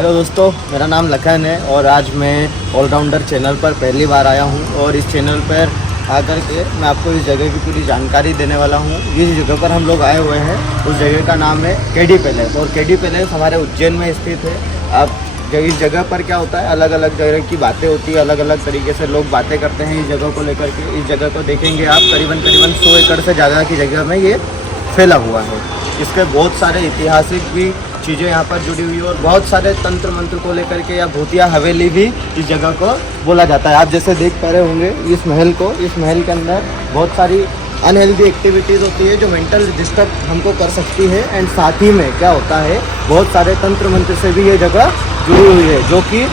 Hello दोस्तों, मेरा नाम लखन है और आज मैं ऑलराउंडर चैनल पर पहली बार आया हूं और इस चैनल पर आकर के मैं आपको इस जगह की पूरी जानकारी देने वाला हूं। जिस जगह पर हम लोग आए हुए हैं उस जगह का नाम है केडी पैलेस और केडी पैलेस हमारे उज्जैन में स्थित है। अब इस जगह पर क्या होता है, अलग अलग जगह की बातें होती है, अलग अलग तरीके से लोग बातें करते हैं इस जगह को लेकर के। इस जगह को देखेंगे आप, करीबन 100 एकड़ से ज़्यादा की जगह में ये फैला हुआ है। इसके बहुत सारे ऐतिहासिक भी चीज़ें यहाँ पर जुड़ी हुई है और बहुत सारे तंत्र मंत्र को लेकर के या भूतिया हवेली भी इस जगह को बोला जाता है। आप जैसे देख पा रहे होंगे इस महल को, इस महल के अंदर बहुत सारी अनहेल्दी एक्टिविटीज़ होती है जो मेंटल डिस्टर्ब हमको कर सकती है। एंड साथ ही में क्या होता है, बहुत सारे तंत्र मंत्र से भी ये जगह जुड़ी हुई है, जो कि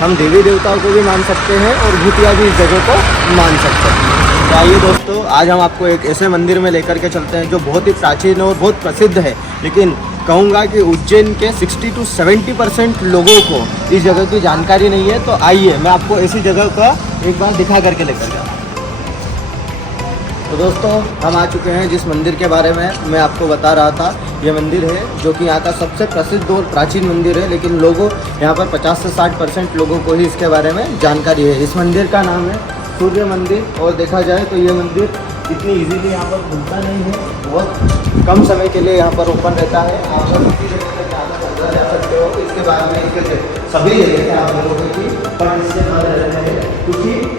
हम देवी देवताओं को भी मान सकते हैं और भूतिया भी इस जगह को मान सकते हैं। तो आइए दोस्तों, आज हम आपको एक ऐसे मंदिर में लेकर के चलते हैं जो बहुत ही प्राचीन और बहुत प्रसिद्ध है, लेकिन कहूँगा कि उज्जैन के 60 to 70% लोगों को इस जगह की जानकारी नहीं है। तो आइए मैं आपको ऐसी जगह का एक बार दिखा करके लेकर जाऊँ। तो दोस्तों, हम आ चुके हैं जिस मंदिर के बारे में मैं आपको बता रहा था। ये मंदिर है जो कि यहाँ का सबसे प्रसिद्ध और प्राचीन मंदिर है, लेकिन लोगों यहाँ पर 50 से 60% लोगों को ही इसके बारे में जानकारी है। इस मंदिर का नाम है सूर्य मंदिर और देखा जाए तो ये मंदिर इतनी इजीली यहाँ पर खुलता नहीं है, बहुत कम समय के लिए यहाँ पर ओपन रहता है। आप लोग किसी जगह पर जाकर जा सकते हो। इसके बाद में इसके सभी जगह से आप लोगों की पर इससे बंद रहते हैं क्योंकि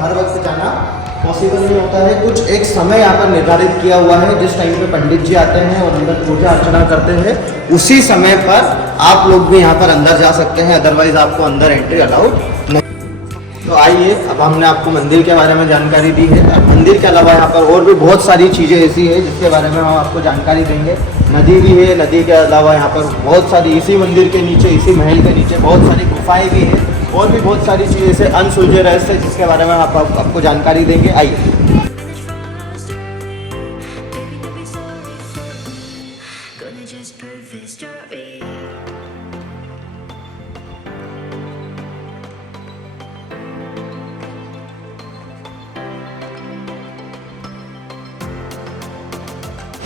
हर वक्त जाना पॉसिबल नहीं होता है। कुछ एक समय यहाँ पर निर्धारित किया हुआ है जिस टाइम पे पंडित जी आते हैं और अंदर पूजा अर्चना करते हैं, उसी समय पर आप लोग भी यहाँ पर अंदर जा सकते हैं, अदरवाइज आपको अंदर एंट्री अलाउड नहीं। तो आइए, अब हमने आपको मंदिर के बारे में जानकारी दी है। अब मंदिर के अलावा यहाँ पर और भी बहुत सारी चीज़ें ऐसी है जिसके बारे में हम आपको जानकारी देंगे। नदी भी है, नदी के अलावा यहाँ पर बहुत सारी इसी मंदिर के नीचे, इसी महल के नीचे बहुत सारी गुफाएँ भी हैं और भी बहुत सारी चीज़ें से अनसुलझे रहस्य जिसके बारे में आपको जानकारी देंगे। आइए।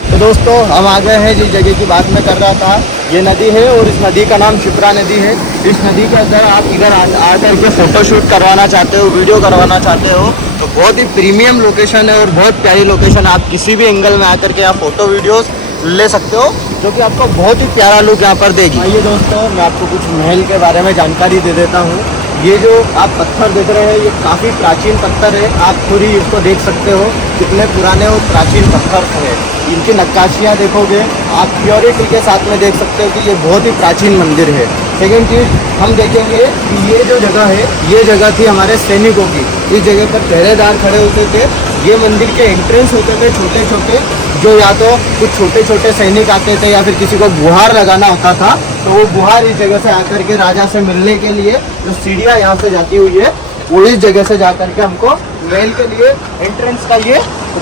तो दोस्तों, हम आ गए हैं जिस जगह की बात मैं कर रहा था। ये नदी है और इस नदी का नाम शिप्रा नदी है। इस नदी के अंदर आप इधर आकर के फ़ोटोशूट करवाना चाहते हो, वीडियो करवाना चाहते हो, तो बहुत ही प्रीमियम लोकेशन है और बहुत प्यारी लोकेशन। आप किसी भी एंगल में आकर के आप फ़ोटो वीडियोस ले सकते हो, जो कि आपको बहुत ही प्यारा लुक यहाँ पर देगी। आइए दोस्तों, मैं आपको कुछ महल के बारे में जानकारी दे देता हूँ। ये जो आप पत्थर देख रहे हैं ये काफ़ी प्राचीन पत्थर है। आप खुद ही इसको देख सकते हो कितने पुराने और प्राचीन पत्थर हैं। इनकी नक्काशियाँ देखोगे आप प्योरिटी के साथ में देख सकते हो कि ये बहुत ही प्राचीन मंदिर है। सेकेंड चीज़ हम देखेंगे कि ये जो जगह है ये जगह थी हमारे सैनिकों की। इस जगह पर पहरेदार खड़े होते थे। ये मंदिर के एंट्रेंस होते थे छोटे छोटे, जो या तो कुछ छोटे छोटे सैनिक आते थे या फिर किसी को गुहार लगाना होता था, तो वो गुहार इस जगह से आकर के राजा से मिलने के लिए जो सीढ़ियाँ यहाँ से जाती हुई है वो इस जगह से जाकर के हमको महल के लिए एंट्रेंस का ये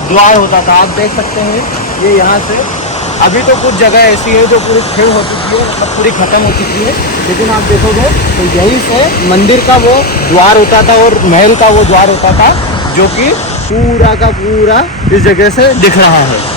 द्वार होता था। आप देख सकते हैं ये यहाँ से। अभी तो कुछ जगह ऐसी है जो पूरी खेल हो चुकी है, मतलब पूरी ख़त्म हो चुकी है, लेकिन आप देखोगे तो यहीं से मंदिर का वो द्वार होता था और महल का वो द्वार होता था, जो कि पूरा का पूरा इस जगह से दिख रहा है।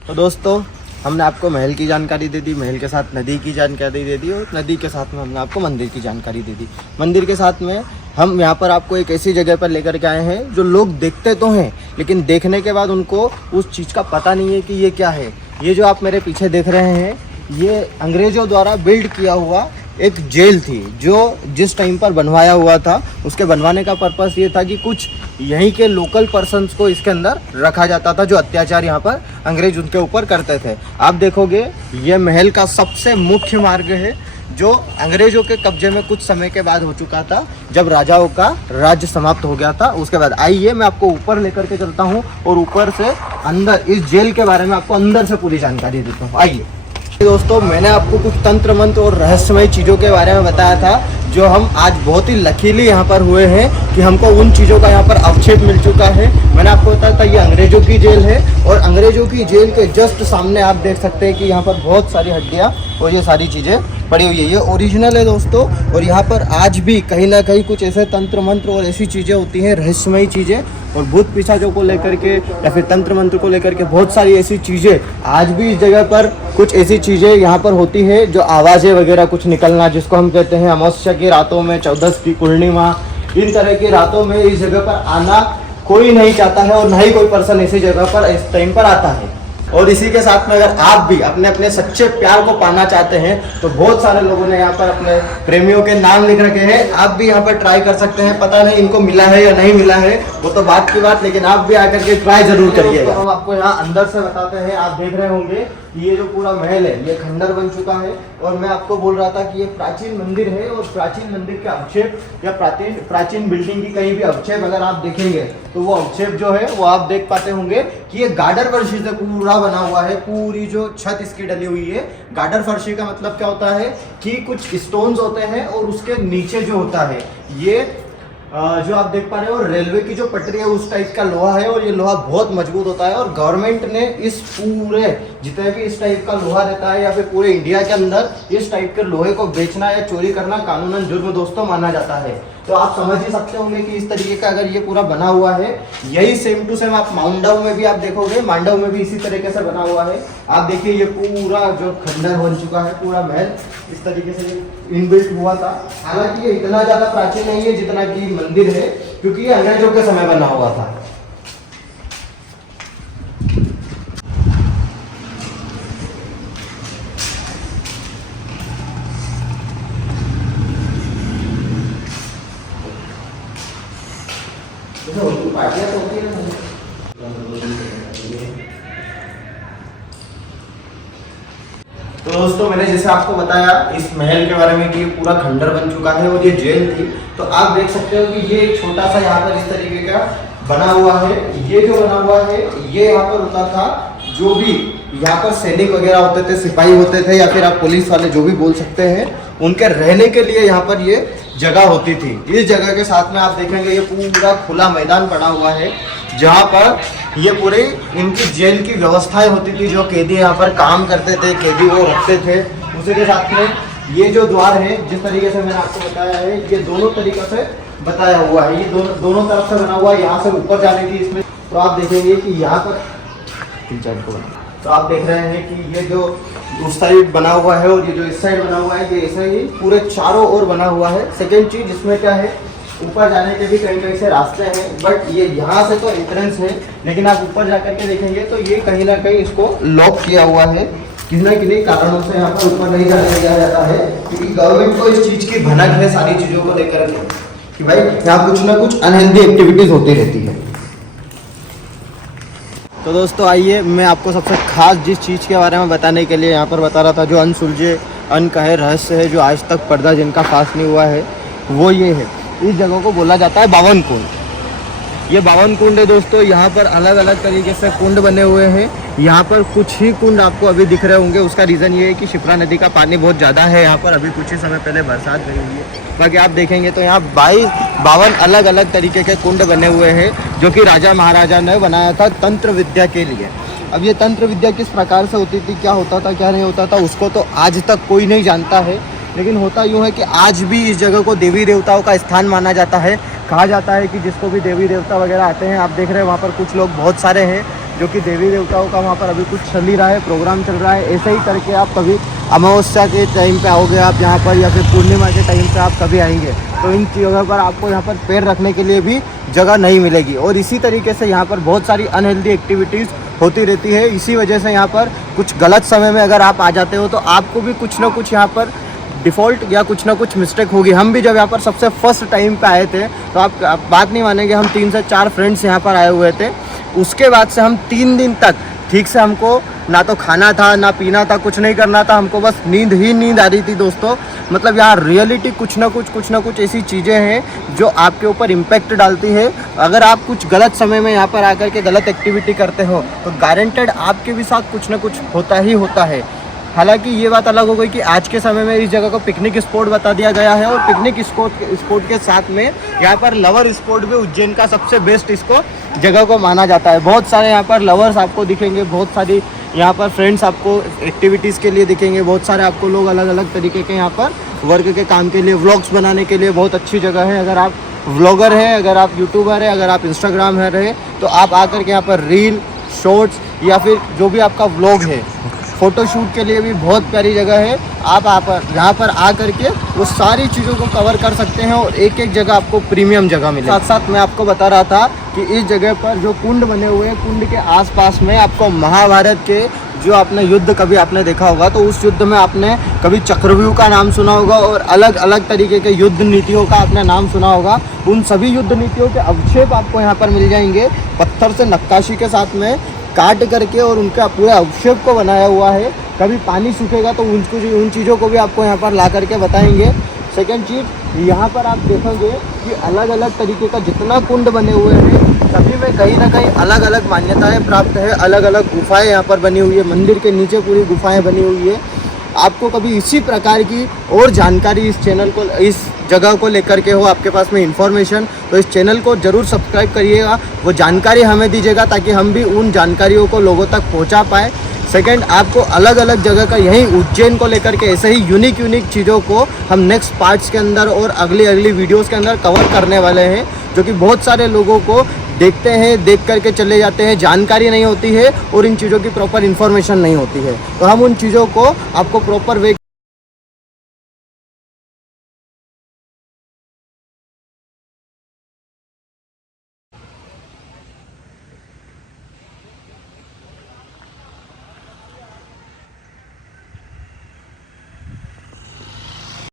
तो दोस्तों, हमने आपको महल की जानकारी दे दी, महल के साथ नदी की जानकारी दे दी और नदी के साथ में हमने आपको मंदिर की जानकारी दे दी। मंदिर के साथ में हम यहाँ पर आपको एक ऐसी जगह पर लेकर के आए हैं जो लोग देखते तो हैं, लेकिन देखने के बाद उनको उस चीज़ का पता नहीं है कि ये क्या है। ये जो आप मेरे पीछे देख रहे हैं ये अंग्रेज़ों द्वारा बिल्ड किया हुआ एक जेल थी, जो जिस टाइम पर बनवाया हुआ था उसके बनवाने का पर्पस ये था कि कुछ यहीं के लोकल पर्सन्स को इसके अंदर रखा जाता था, जो अत्याचार यहाँ पर अंग्रेज उनके ऊपर करते थे। आप देखोगे ये महल का सबसे मुख्य मार्ग है जो अंग्रेजों के कब्जे में कुछ समय के बाद हो चुका था, जब राजाओं का राज्य समाप्त हो गया था। उसके बाद आइए मैं आपको ऊपर लेकर के चलता हूँ और ऊपर से अंदर इस जेल के बारे में आपको अंदर से पूरी जानकारी देता हूँ। आइए दोस्तों, मैंने आपको कुछ तंत्र मंत्र और रहस्यमय चीज़ों के बारे में बताया था जो हम आज बहुत ही लकीली यहाँ पर हुए हैं कि हमको उन चीज़ों का यहाँ पर अवक्षेप मिल चुका है। मैंने आपको बताया था ये अंग्रेज़ों की जेल है और अंग्रेज़ों की जेल के जस्ट सामने आप देख सकते हैं कि यहाँ पर बहुत सारी हड्डियाँ और ये सारी चीज़ें पड़ी हुई है। ये ओरिजिनल है दोस्तों, और यहाँ पर आज भी कहीं ना कहीं कुछ ऐसे तंत्र मंत्र और ऐसी चीज़ें होती हैं, रहस्यमयी चीज़ें, और भूत पिशाचों को लेकर के या फिर तंत्र मंत्र को लेकर के बहुत सारी ऐसी चीज़ें आज भी इस जगह पर कुछ ऐसी चीज़ें यहाँ पर होती है जो आवाज़ें वगैरह कुछ निकलना, जिसको हम कहते हैं अमावस्या की रातों में, 14 की पूर्णिमा, इन तरह की रातों में इस जगह पर आना कोई नहीं चाहता है और ना ही कोई पर्सन ऐसी जगह पर इस टाइम पर आता है। और इसी के साथ में अगर आप भी अपने अपने सच्चे प्यार को पाना चाहते हैं तो बहुत सारे लोगों ने यहाँ पर अपने प्रेमियों के नाम लिख रखे हैं, आप भी यहाँ पर ट्राई कर सकते हैं। पता नहीं इनको मिला है या नहीं मिला है, वो तो बात की बात, लेकिन आप भी आकर के ट्राई जरूर करिएगा। हम आपको यहाँ अंदर से बताते हैं। आप देख रहे होंगे कि ये जो पूरा महल है ये खंडर बन चुका है, और मैं आपको बोल रहा था कि ये प्राचीन मंदिर है, और प्राचीन मंदिर के अवक्षेप या प्राचीन बिल्डिंग की कहीं भी अवक्षेप अगर आप देखेंगे तो वो अवक्षेप जो है वो आप देख पाते होंगे कि ये गार्डर फर्शी से पूरा बना हुआ है। पूरी जो छत इसकी डली हुई है, गार्डर फर्शी का मतलब क्या होता है कि कुछ स्टोन्स होते हैं और उसके नीचे जो होता है ये जो आप देख पा रहे हो रेलवे की जो पटरी है उस टाइप का लोहा है, और ये लोहा बहुत मजबूत होता है। और गवर्नमेंट ने इस पूरे जितने भी इस टाइप का लोहा रहता है या फिर पूरे इंडिया के अंदर इस टाइप के लोहे को बेचना या चोरी करना कानूनन जुर्म दोस्तों माना जाता है। तो आप समझ ही सकते होंगे कि इस तरीके का अगर ये पूरा बना हुआ है, यही सेम टू सेम आप माउंडाऊ में भी आप देखोगे, मांडव में भी इसी तरीके से बना हुआ है। आप देखिए ये पूरा जो खंडर बन चुका है, पूरा महल इस तरीके से इनबिल्ट हुआ था। हालांकि ये इतना ज्यादा प्राचीन नहीं है जितना कि मंदिर है, क्योंकि ये अंग्रेजों के समय बना हुआ था। तो दोस्तों मैंने जैसे आपको बताया इस महल के बारे में कि ये पूरा खंडर बन चुका है और ये जेल थी, तो आप देख सकते हो कि ये एक छोटा सा यहाँ पर इस तरीके का बना हुआ है। ये जो बना हुआ है ये यहाँ पर होता था, जो भी यहाँ पर सैनिक वगैरह होते थे, सिपाही होते थे या फिर आप पुलिस वाले जो भी बोल सकते हैं, उनके रहने के लिए यहाँ पर ये जगह होती थी। इस जगह के साथ में आप देखेंगे ये पूरा खुला मैदान पड़ा हुआ है, जहाँ पर ये पूरी इनकी जेल की व्यवस्थाएं होती थी। जो कैदी यहाँ पर काम करते थे, कैदी वो रखते थे। उसी के साथ में ये जो द्वार है, जिस तरीके से मैंने आपको बताया है, ये दोनों तरीक़ों से बताया हुआ है। ये दोनों तरफ से बना हुआ है। यहाँ से ऊपर जाने की इसमें तो आप देखेंगे कि यहाँ पर तो आप देख रहे हैं कि ये जो उस साइड बना हुआ है और ये जो इस साइड बना हुआ है, ये ऐसे ही पूरे चारों ओर बना हुआ है। सेकेंड चीज़ इसमें क्या है, ऊपर जाने के भी कहीं कहीं से रास्ते हैं, बट ये यहाँ से तो एंट्रेंस है, लेकिन आप ऊपर जाकर के देखेंगे तो ये कहीं ना कहीं इसको लॉक किया हुआ है। किसी न किसी कारणों से यहाँ पर ऊपर नहीं जाने दिया जाता है, क्योंकि गवर्नमेंट को इस चीज़ की भनक है सारी चीज़ों को लेकर के कि भाई यहाँ कुछ ना कुछ अनहेल्दी एक्टिविटीज़ होती रहती है। तो दोस्तों आइए मैं आपको सबसे खास जिस चीज़ के बारे में बताने के लिए यहाँ पर बता रहा था, जो अनसुलझे अनकहे रहस्य है, जो आज तक पर्दा जिनका फाश नहीं हुआ है, वो ये है। इस जगह को बोला जाता है 52 कुंड। ये 52 कुंड है दोस्तों। यहाँ पर अलग अलग तरीके से कुंड बने हुए हैं। यहाँ पर कुछ ही कुंड आपको अभी दिख रहे होंगे। उसका रीज़न ये है कि शिप्रा नदी का पानी बहुत ज़्यादा है यहाँ पर। अभी कुछ ही समय पहले बरसात गई हुई है। बाकी आप देखेंगे तो यहाँ 52 अलग अलग तरीके के कुंड बने हुए हैं, जो कि राजा महाराजा ने बनाया था तंत्र विद्या के लिए। अब ये तंत्र विद्या किस प्रकार से होती थी, क्या होता था, क्या नहीं होता था, उसको तो आज तक कोई नहीं जानता है। लेकिन होता यूँ है कि आज भी इस जगह को देवी देवताओं का स्थान माना जाता है। कहा जाता है कि जिसको भी देवी देवता वगैरह आते हैं, आप देख रहे हैं वहाँ पर कुछ लोग बहुत सारे हैं जो कि देवी देवताओं का वहाँ पर अभी कुछ चल ही रहा है, प्रोग्राम चल रहा है। ऐसे ही करके आप कभी अमावस्या के टाइम पे आओगे आप यहाँ पर, या फिर पूर्णिमा के टाइम पे आप कभी आएंगे तो इन जगह पर आपको यहाँ पर पैर रखने के लिए भी जगह नहीं मिलेगी। और इसी तरीके से यहाँ पर बहुत सारी अनहेल्दी एक्टिविटीज़ होती रहती है। इसी वजह से यहाँ पर कुछ गलत समय में अगर आप आ जाते हो तो आपको भी कुछ ना कुछ यहाँ पर डिफ़ॉल्ट या कुछ ना कुछ मिस्टेक होगी। हम भी जब यहाँ पर सबसे फर्स्ट टाइम पे आए थे तो आप बात नहीं मानेंगे, हम 3 से 4 फ्रेंड्स यहाँ पर आए हुए थे। उसके बाद से हम 3 दिन तक ठीक से हमको ना तो खाना था ना पीना था, कुछ नहीं करना था, हमको बस नींद ही नींद आ रही थी दोस्तों। मतलब यहाँ रियलिटी कुछ ना कुछ ऐसी चीज़ें हैं जो आपके ऊपर इम्पैक्ट डालती है। अगर आप कुछ गलत समय में यहाँ पर आकर के गलत एक्टिविटी करते हो तो गारंटेड आपके भी साथ कुछ ना कुछ होता ही होता है। हालांकि ये बात अलग हो गई कि आज के समय में इस जगह को पिकनिक स्पॉट बता दिया गया है और पिकनिक स्पॉट के साथ में यहाँ पर लवर स्पॉट भी उज्जैन का सबसे बेस्ट इसको जगह को माना जाता है। बहुत सारे यहाँ पर लवर्स आपको दिखेंगे, बहुत सारी यहाँ पर फ्रेंड्स आपको एक्टिविटीज़ के लिए दिखेंगे, बहुत सारे आपको लोग अलग अलग तरीके के यहाँ पर वर्क के काम के लिए, व्लॉग्स बनाने के लिए बहुत अच्छी जगह है। अगर आप व्लॉगर हैं, अगर आप यूट्यूबर हैं, अगर आप इंस्टाग्राम है रहे तो आप आकर के यहाँ पर रील, शॉर्ट्स या फिर जो भी आपका व्लॉग है, फ़ोटोशूट के लिए भी बहुत प्यारी जगह है। आप यहाँ पर आकर के वो सारी चीज़ों को कवर कर सकते हैं और एक एक जगह आपको प्रीमियम जगह मिले। साथ साथ मैं आपको बता रहा था कि इस जगह पर जो कुंड बने हुए हैं, कुंड के आसपास में आपको महाभारत के जो आपने युद्ध कभी आपने देखा होगा तो उस युद्ध में आपने कभी चक्रव्यूह का नाम सुना होगा और अलग अलग तरीके के युद्ध नीतियों का आपने नाम सुना होगा। उन सभी युद्ध नीतियों के अवशेप आपको यहाँ पर मिल जाएंगे, पत्थर से नक्काशी के साथ में काट करके और उनका पूरा अवशेप को बनाया हुआ है। कभी पानी सूखेगा तो उन चीज़ों को भी आपको यहाँ पर ला करके बताएंगे। सेकंड चीज़, यहाँ पर आप देखोगे कि अलग अलग तरीके का जितना कुंड बने हुए हैं सभी में कहीं ना कहीं अलग अलग मान्यताएं प्राप्त है, अलग अलग गुफाएं यहाँ पर बनी हुई है। मंदिर के नीचे पूरी गुफाएं बनी हुई है। आपको कभी इसी प्रकार की और जानकारी इस चैनल को, इस जगह को लेकर के हो आपके पास में इंफॉर्मेशन, तो इस चैनल को ज़रूर सब्सक्राइब करिएगा, वो जानकारी हमें दीजिएगा ताकि हम भी उन जानकारियों को लोगों तक पहुंचा पाए। सेकंड, आपको अलग अलग जगह का यही उज्जैन को लेकर के ऐसे ही यूनिक चीज़ों को हम नेक्स्ट पार्ट्स के अंदर और अगली वीडियोस के अंदर कवर करने वाले हैं, जो कि बहुत सारे लोगों को देखते हैं, देख करके चले जाते हैं, जानकारी नहीं होती है और इन चीज़ों की प्रॉपर इन्फॉर्मेशन नहीं होती है। तो हम उन चीज़ों को आपको प्रॉपर वे